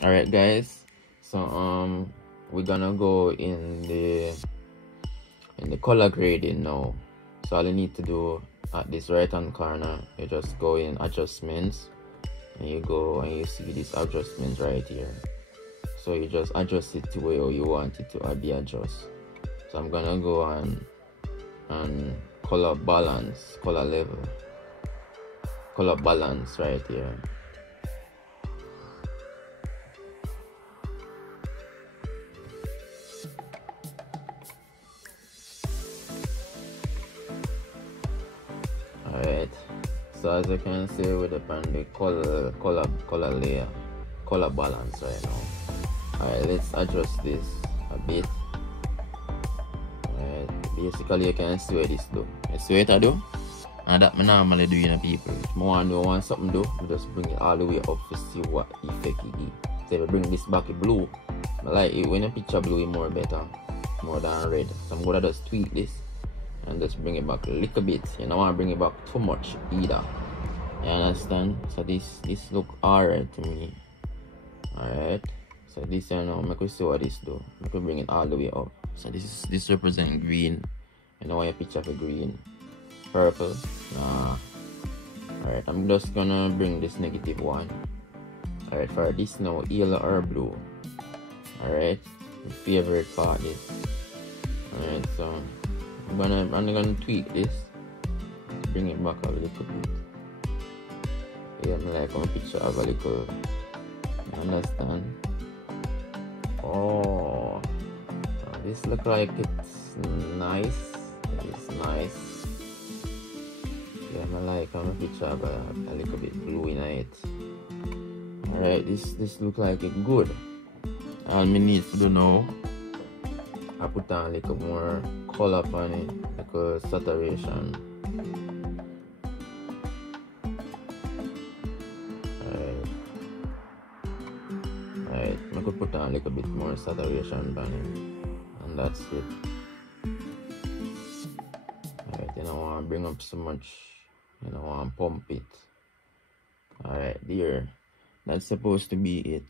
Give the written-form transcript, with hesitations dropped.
Alright guys, so we're gonna go in the color grading now. So all you need to do at this right hand corner, you just go in adjustments and you go and you see this adjustments right here. So you just adjust it to where you want it to be adjust. So I'm gonna go on color balance, color level, color balance right here. Alright, so as you can see with the color layer, color balance right now. Alright, let's adjust this a bit. Alright, basically you can see what this do. You see what I do? And that I normally do in people. If I want something do, I just bring it all the way up to see what effect it gives. So if I bring this back in blue, I like it when a picture blue is more better, more than red. So I'm gonna just tweak this and just bring it back a little bit. You don't want to bring it back too much either. You understand? So this look alright to me. Alright. So this make we see what this do. Make we bring it all the way up. So this represent green. You know why your picture for green. Purple. Nah. Alright, I'm just gonna bring this -1. Alright, for this now, yellow or blue. Alright. My favorite part is. Alright, so I'm gonna tweak this, bring it back a little bit. Yeah, I like my picture have a little. You understand? Oh, this look like it's nice. It's nice. Yeah, I like my picture have a little bit blue in it. Alright, this look like it good. All me need to do now, I put on a little more color on it, like saturation. Alright, I could put on a little bit more saturation on it, and that's it. Alright, you don't want to bring up so much, you don't want to pump it. Alright, there. That's supposed to be it.